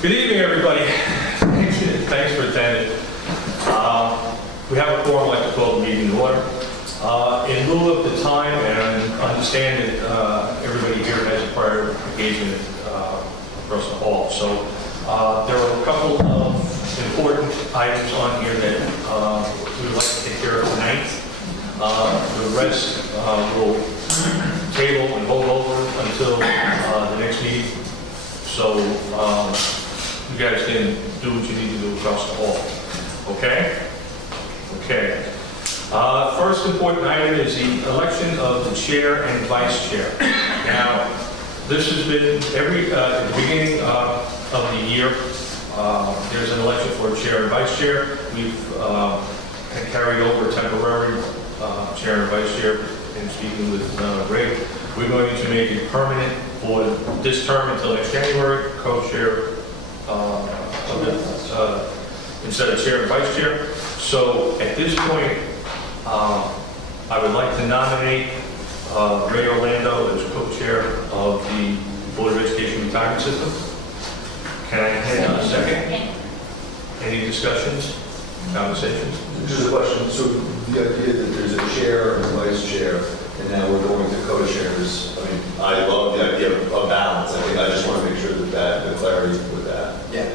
Good evening, everybody. Thanks for attending. We have a quorum, I'd like to call the meeting to order. In lieu of the time, and understand that everybody here has a prior engagement across the hall, so there are a couple of important items on here that we would like to take care of tonight. The rest will table and hold over until the next meeting. So you guys can do what you need to do across the hall. Okay? Okay. First important item is the election of the chair and vice chair. Now, this has been at the beginning of the year. There's an election for a chair and vice chair. We've carried over temporary chair and vice chair. And speaking with Ray, we're going to make it permanent for this term until next January, co-chair instead of chair and vice chair. So at this point, I would like to nominate Ray Orlando as co-chair of the Board of Education Retirement System. Can I have a second? Any discussions, conversations? Just a question. So the idea that there's a chair and a vice chair, and now we're going to co-chairs. I mean, I love the idea of balance. I think I just want to make sure that the clarity with that. Yeah,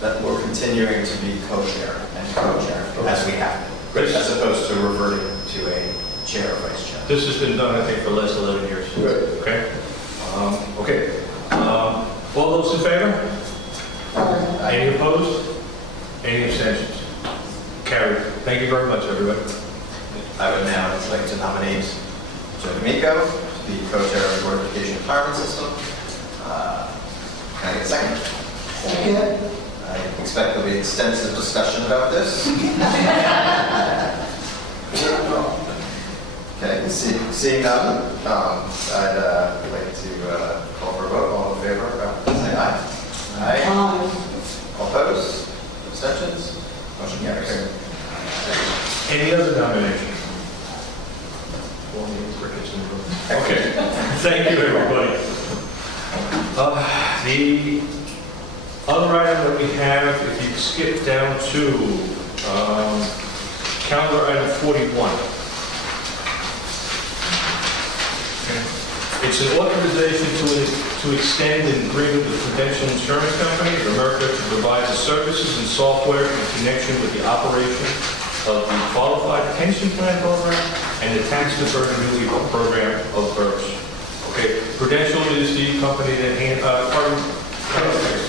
that we're continuing to be co-chair and co-chair as we have been, as opposed to reverting to a chair or vice chair. This has been done, I think, for the last 11 years. Right. Okay? Okay. All those in favor? Any opposed? Any abstentions? Carried. Thank you very much, everybody. I would now like to nominate Joe D'Amico to be co-chair of the Board of Education Retirement System. Can I get a second? Second. I expect there'll be extensive discussion about this. Okay, seeing none, I'd like to call for a vote. All in favor, say aye. Aye. All opposed? Abstentions? Motion carries. Any other nominations? Okay. Thank you, everybody. The other item that we have, if you skip down to calendar item 41. Okay. It's an authorization to extend an agreement with Prudential Insurance Company of America to provide the services and software in connection with the operation of the Qualified Pension Plan Program and the Tax Deferred Annuity Program of BERS. Okay, Prudential is the company that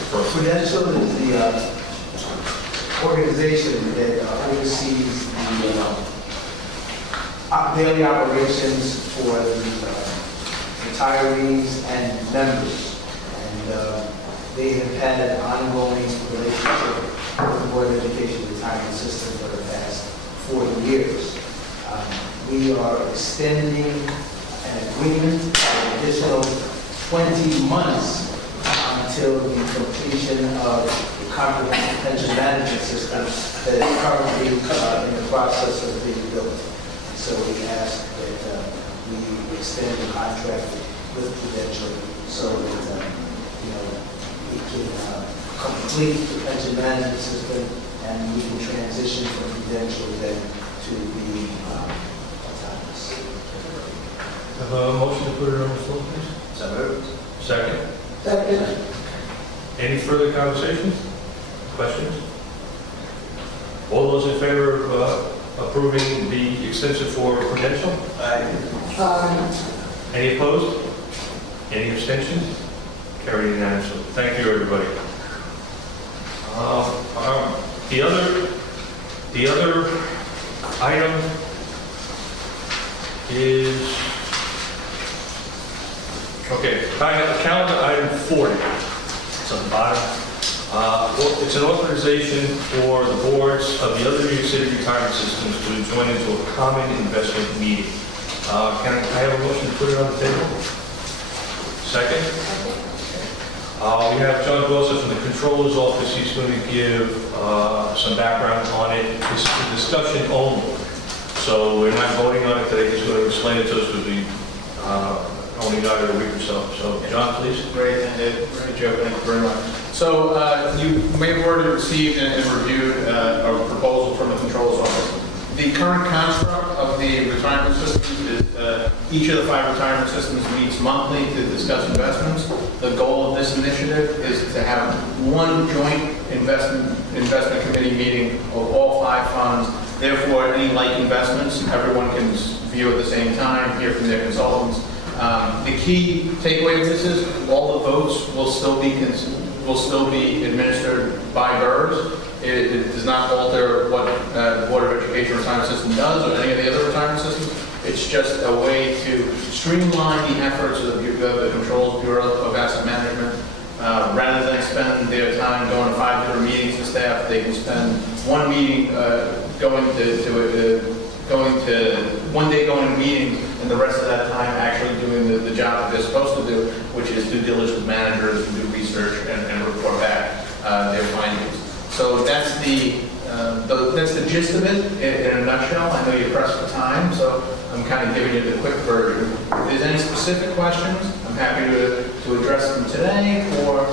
Prudential is the organization that oversees the daily operations for the retirees and members. And they have had an ongoing relationship with the Board of Education Retirement System for the past 40 years. We are extending an agreement an additional 20 months until the completion of the comprehensive pension management system that is currently in the process of being built. So we ask that we extend the contract with Prudential so that we can complete the pension management system and we can transition from Prudential then to the autonomous. Have a motion to put it on the floor, please? So moved. Second. Second. Any further conversations? Questions? All those in favor of approving the extension for Prudential? Any opposed? Any abstentions? Carried unanimously. Thank you, everybody. The other item is calendar item 40. It's on the bottom. It's an authorization for the boards of the other New York City retirement systems to join into a common investment meeting. Can I have a motion to put it on the table? Second? We have John Joseph from the Controller's Office. He's going to give some background on it. This is a discussion only. So we're not voting on it today. He's going to explain it to us with the only got it a week or so. So, John, please. Great, Joe, thank you very much. So you may have already received and reviewed a proposal from the Controller's Office. The current construct of the retirement systems is each of the 5 retirement systems meets monthly to discuss investments. The goal of this initiative is to have one joint investment committee meeting of all 5 funds. Therefore, any like investments, everyone can view at the same time, hear from their consultants. The key takeaway of this is all the votes will still be administered by BERS. It does not alter what the Board of Education Retirement System does or any of the other retirement systems. It's just a way to streamline the efforts of the Controls Bureau of Asset Management. Rather than spend their time going to 5 different meetings to staff, they can spend one meeting going to meetings, and the rest of that time actually doing the job that they're supposed to do, which is due diligence with managers, do research, and report back their findings. So that's the gist of it in a nutshell. I know you're pressed for time, so I'm kind of giving you the quick version. If there's any specific questions, I'm happy to address them today, or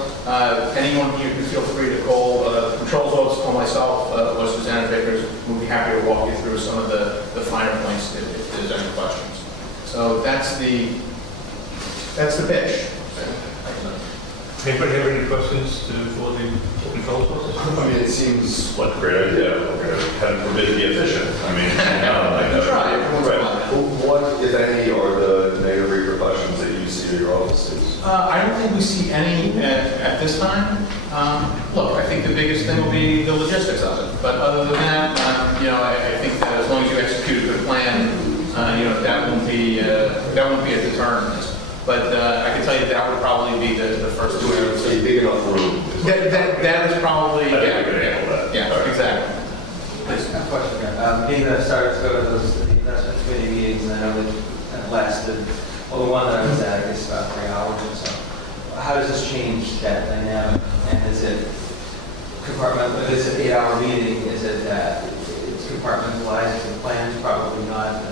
anyone here can feel free to call Controls Office, call myself, or Susanna Vickers. We'll be happy to walk you through some of the finer points if there's any questions. So that's the pitch. Anybody have any questions for the Controls Office? I mean, it seems like a great idea. We're going to, heaven forbid, be efficient. I mean, Try. right. What, if any, are the negative repercussions that you see at your offices? I don't think we see any at this time. Look, I think the biggest thing will be the logistics of it. But other than that, I think that as long as you execute a good plan, that won't be a deterrent. But I can tell you that would probably be the first two areas. A big enough room. That is probably, I think we can handle that. yeah, All right. exactly. Just a question here. Being that I started to go to the investment committee meetings, and I know they kind of lasted, well, the one that I was at, I guess about 3 hours or so. How does this change that dynamic? And is it compartmental? Is it an 8-hour meeting? Is it that it's compartmentalized in plans? Probably not.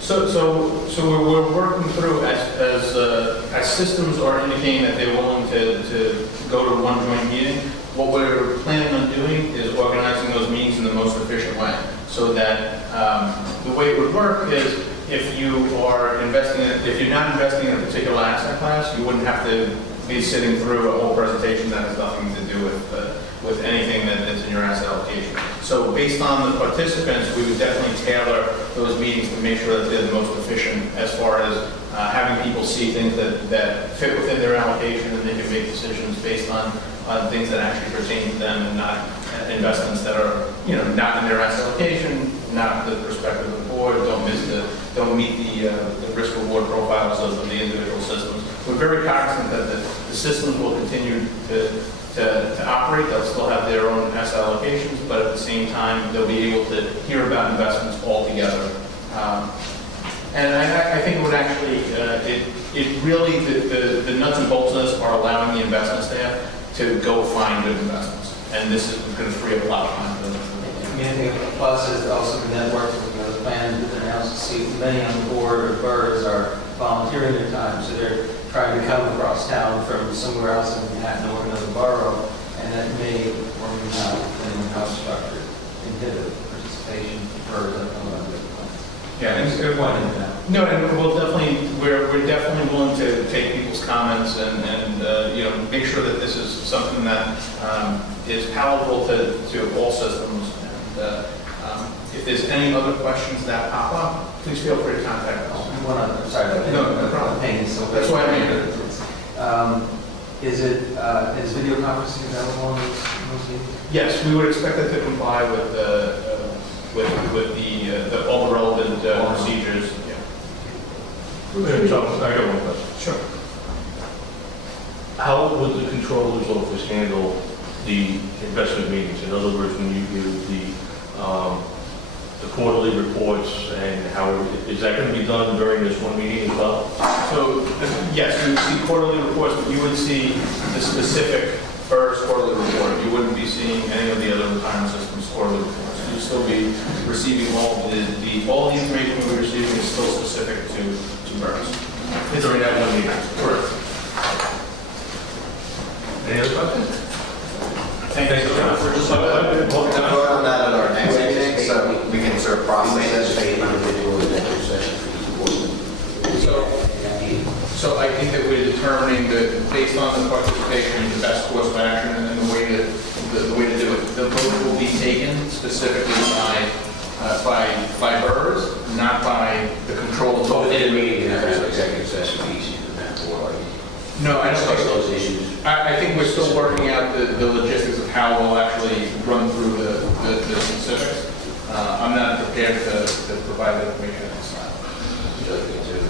So we're working through as systems are indicating that they're willing to go to one joint meeting. What we're planning on doing is organizing those meetings in the most efficient way, so that the way it would work is if you are if you're not investing in a particular asset class, you wouldn't have to be sitting through a whole presentation that has nothing to do with anything that's in your asset allocation. So based on the participants, we would definitely tailor those meetings to make sure that they're the most efficient as far as having people see things that fit within their allocation, and they can make decisions based on things that actually pertain to them, and not investments that are not in their asset allocation, not the perspective of the board, don't meet the risk reward profiles of the individual systems. We're very cognizant that the systems will continue to operate. They'll still have their own asset allocations, but at the same time, they'll be able to hear about investments all together. And I think it would actually, it really, the nuts and bolts of this are allowing the investment staff to go find good investments. And this is going to free up a lot of time for them. I mean, I think a plus is also the network, the plans that they're announced to see. Many on the board or BERS are volunteering their time, so they're trying to come across town from somewhere else in Manhattan or another borough, and that may or may not, depending on how structured, inhibit participation for BERS. Yeah, and Good point in that. no, and we're definitely willing to take people's comments and make sure that this is something that is palatable to all systems. And if there's any other questions that pop up, please feel free to contact us. I'm sorry, No problem. Pain, so That's why I'm here. Is video conferencing available on those meetings? Yes, we would expect it to comply with all the relevant procedures. Yeah. John, I got one question. Sure. How would the Controller's Office handle the investment meetings? In other words, when you give the quarterly reports, and how is that going to be done during this one meeting as well? So, yes, you would see quarterly reports, but you would see the specific BERS quarterly report. You wouldn't be seeing any of the other retirement systems quarterly reports. You'd still be receiving all the information we're receiving is still specific to BERS. during that one meeting. Correct. Any other questions? Thank you. We'll vote on that at our next meeting, so we can sort of process it. So I think that we're determining that based on the participation, the best course of action and the way to do it. The vote will be taken specifically by BERS, not by the control of So both. in a meeting, have an executive session be easier than that, or No, I don't discuss think, those issues. I think we're still working out the logistics of how we'll actually run through the specifics. I'm not prepared to provide that information at this time.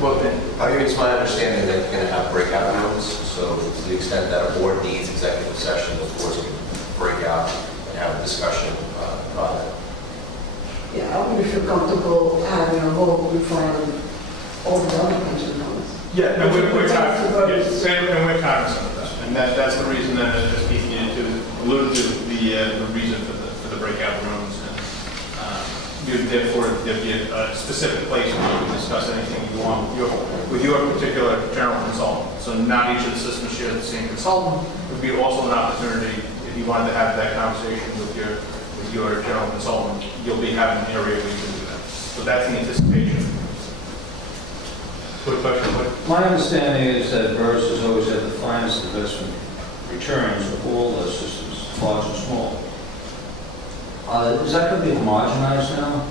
Well, it's my understanding that you're going to have breakout rooms, so to the extent that a board needs executive session, the boards can break out and have a discussion about it. Yeah, I wouldn't feel comfortable having a vote in front of all the other pension funds. Yeah, and we're Protect the voters. cognizant of that, and that's the reason that Keith needed to allude to the reason for the breakout rooms, and therefore there'd be a specific place where you can discuss anything you want with your particular general consultant. So not each of the systems share the same consultant. Would be also an opportunity if you wanted to have that conversation with your general consultant. You'll be having an area where you can do that. So that's the anticipation. Quick question, what? My understanding is that BERS has always had the finest investment returns of all the systems, large and small. Is that going to be homogenized now?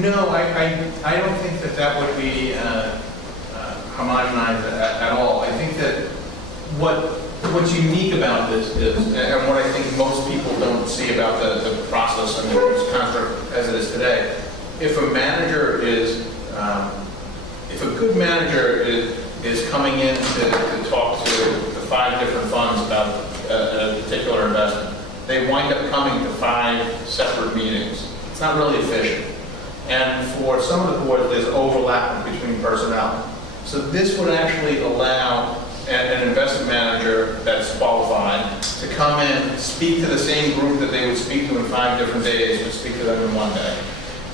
No, I don't think that would be homogenized at all. I think that what's unique about this is, and what I think most people don't see about the process and the construct as it is today, if a manager is, if a good manager is coming in to talk to the 5 different funds about a particular investment, they wind up coming to 5 separate meetings. It's not really efficient. And for some of the boards, there's overlap between personnel. So this would actually allow an investment manager that's qualified to come in, speak to the same group that they would speak to in 5 different days, but speak to them in one day,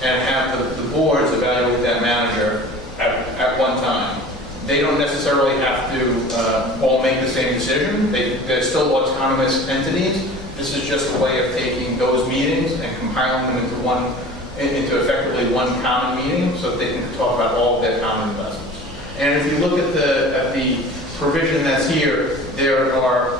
and have the boards evaluate that manager at one time. They don't necessarily have to all make the same decision. They're still autonomous entities. This is just a way of taking those meetings and compiling them into effectively one common meeting, so that they can talk about all of their common investments. And if you look at the provision that's here, there are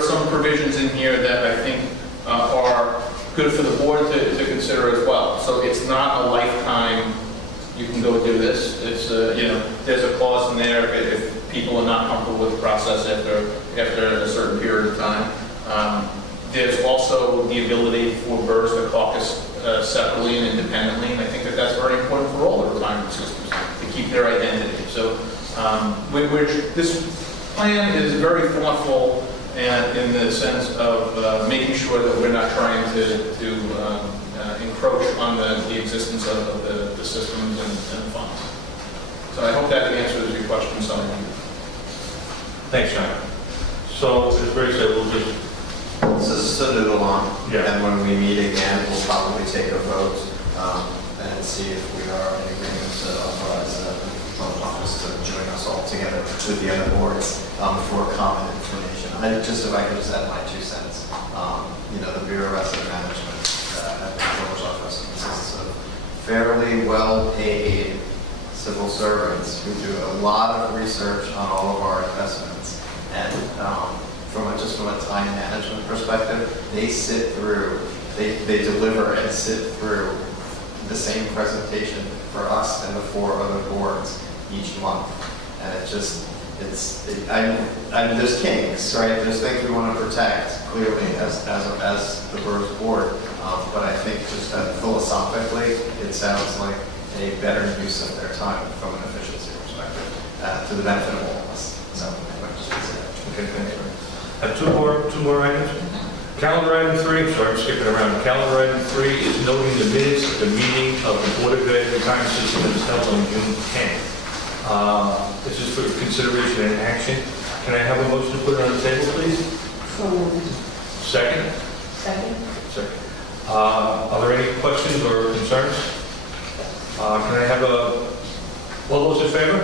some provisions in here that I think are good for the board to consider as well. So it's not a lifetime, you can go do this. It's there's a clause in there if people are not comfortable with the process after a certain period of time. There's also the ability for BERS to caucus separately and independently, and I think that that's very important for all the retirement systems to keep their identity. So this plan is very thoughtful and in the sense of making sure that we're not trying to encroach on the existence of the systems and the funds. So I hope that answers your question, Sonny. Thanks, John. So, as Barry said, we'll just, So noodle along, Yeah. and when we meet again, we'll probably take a vote and see if we are in agreement to authorize the phone office to join us all together with the other boards for common information. If I could just add my 2 cents. The Bureau of Asset Management at the Controller's Office consists of fairly well-paid civil servants who do a lot of research on all of our investments. And from a time management perspective, they sit through, they deliver and sit through the same presentation for us and the 4 other boards each month. And there's kinks, right? There's things we want to protect clearly as the BERS board. But I think just that philosophically, it sounds like a better use of their time from an efficiency perspective to the benefit of all of us. So I just want to say that. okay, thanks, Barry. I have two more items. Calendar item 3, sorry, I'm skipping around. Calendar item 3 is noting the minutes of the meeting of the Board of Ed Retirement System that was held on June 10th. This is for consideration and action. Can I have a motion to put it on the table, please? Second? Second? Second. Are there any questions or concerns? Can I have a All those in favor?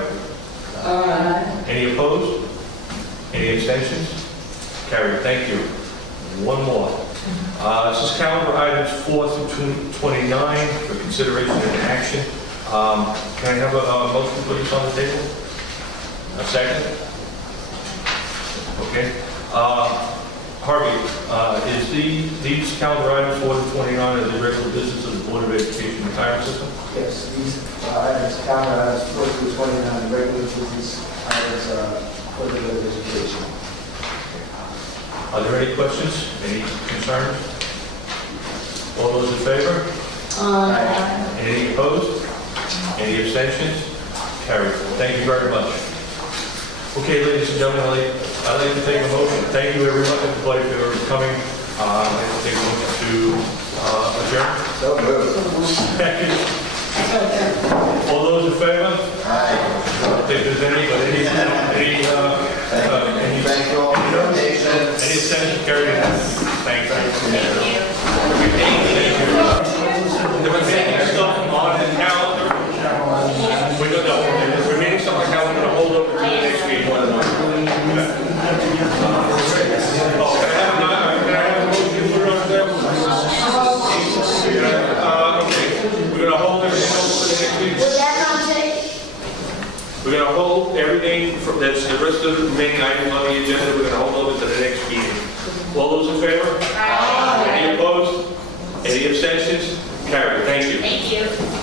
Aye. Any opposed? Any abstentions? Carried, thank you. One more. This is calendar items 4 through 29 for consideration and action. Can I have a motion to put this on the table? A second? Okay. Harvey, is these calendar items 4 through 29 are the regular business of the Board of Education Retirement System? Yes, these items, calendar items 4 through 29, regular business items for the Board of Education. Are there any questions? Any concerns? All those in favor? Aye. Any opposed? Any abstentions? Carried. Thank you very much. Okay, ladies and gentlemen, I'd like to take a motion. Thank you everyone for coming. I'd like to take a motion to adjourn. So moved. Second. Okay. All those in favor? Aye. I don't think there's any, but any Thank you all for your patience. any abstentions? Carried. Thank you. There was any stuff on the calendar. We're meeting stuff on the calendar to hold over to the next meeting. Oh, can I have a motion to put it on the table? Okay, we're gonna hold everything over to the next meeting. Was that on tape? We're gonna hold everything from, that's the rest of the remaining items on the agenda, we're gonna hold over to the next meeting. All those in favor? Any opposed? Any abstentions? Carried, thank you. Thank you.